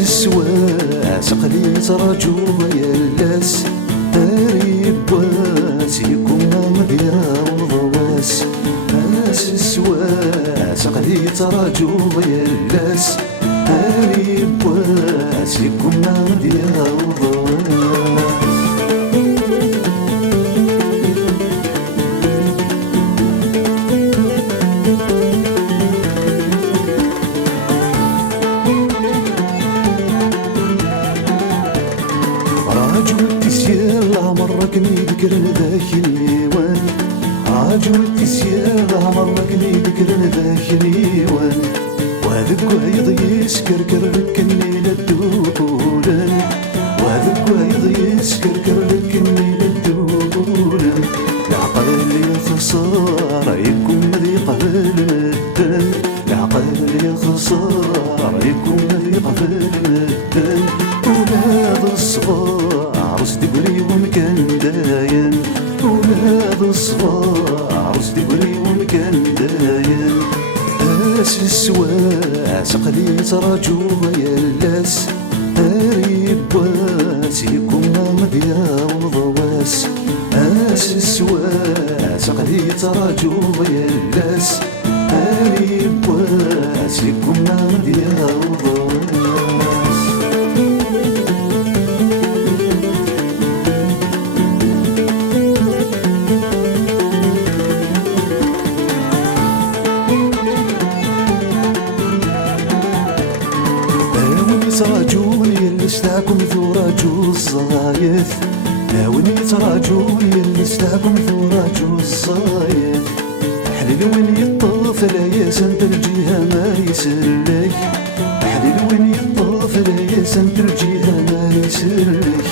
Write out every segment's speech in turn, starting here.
السوا سقلي تراجو يلاس هاري بواس يكون مضيا وضواس السوا سقلي تراجو يلاس هاري بواس يكون مضيا وضواس راجل تسيال عمرك نذكر ذاك الليوان راجل تسيال عمرك نذكر ذاك الليوان وهذاك وعيض يسكركر لك الليلة الدولان وهذاك وعيض يسكركر لك الليلة الدولان العقل اللي خسارة يكون مذي قبل مدان العقل اللي خسارة يكون مذي قبل مدان ولاد الصغار عروس دبري ومكان داين ولاد الصغار عروس دبري ومكان داين السوا سقلي تراجو يلاس هاري بواس يكون مضيا وضواس السوا سقلي تراجو يلاس هاري بواس يكون مضيا وضواس تراجوني اللي استاكم ثوراجو الصايف هاوني تراجوني اللي استاكم ثوراجو الصايف حليل وين يطاف لا ياسنت الجهة ما يسلك حليل وين يطاف لا ياسنت الجهة ما يسلك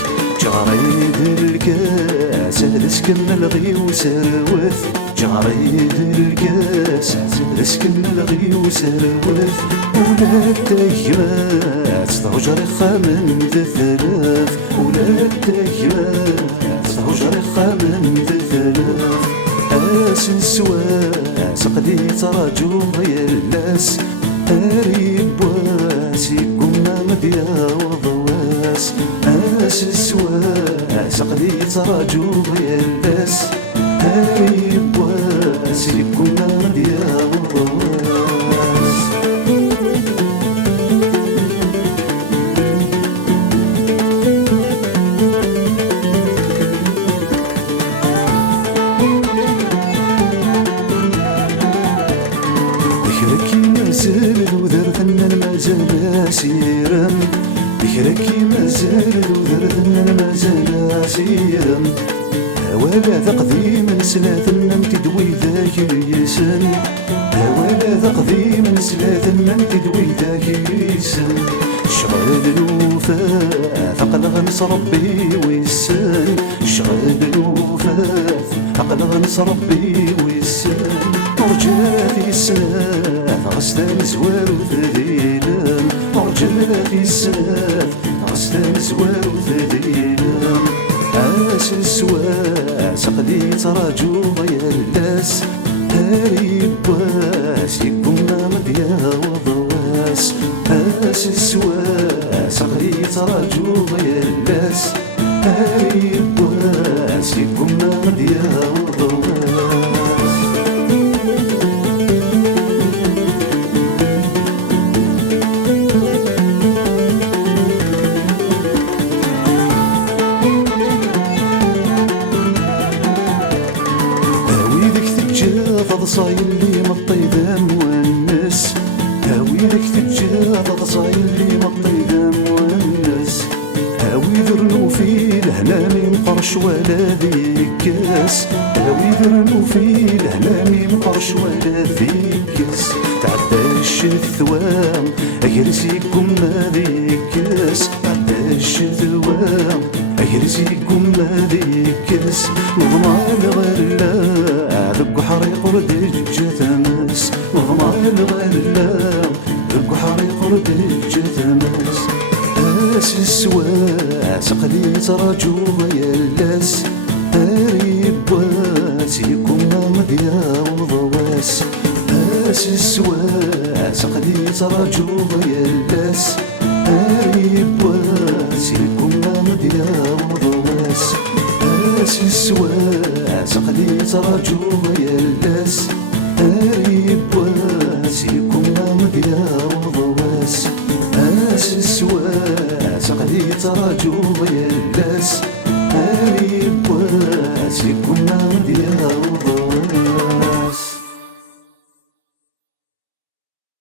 جاريد الكاس هدسكن الغي وسروث جاريد الكاس هدسكن الغي وسروث ولا تهمات تهجر خامن ثلاث ولا تهمات تهجر خامن ثلاث السوا سقدي تراجو يلاس هاري بواس يكون مضيا وضواس السوا سقدي تراجو يلاس هاري بواس يكون مضيا وضواس ذكرك مازال ذو ثنن مازال سيرم ذكرك مازال ذو ثنن مازال سيرم ولا تقضي من سلاثن تدوي ذاك اليسن ولا تقضي من سلاثن تدوي ذاك اليسن شغل الوفاة ثقل غنص ربي ويسن شغل الوفاة ثقل غنص ربي ويسن ورجال في السنة غسلان زوار وثديلم ورجال في السنة غسلان زوار وثديلم السوا سقدي تراجو يلاس هاري بواس يكون مضيا وضواس السوا سقدي تراجو يلاس هاري بواس يكون مضيا وضواس ضصاي اللي مطي دم والنس هاويلك تجاه ضصاي اللي مطي دم والنس هاوي ذرنو في الهنامي مقرش ولا ذيك كاس هاوي ذرنو في الهنامي مقرش ولا ذيك كاس تعداش الثوام اجرسيكم ما ذيك كاس تعداش الثوام اجرسيكم ما ذيك كاس نضمع الغلا ذق حريق ردج تمس نضمع الغلا ذق حريق ردج تمس السوا سقلي تراجو يلاس هاري بواس يكون مضيا وضواس السوا سقلي تراجو يلاس هاري مديا وضواس اسي السواس قليت راجو يلاس اريب واسيكم مديا وضواس اسي السواس قليت راجو يلاس اريب واسيكم مديا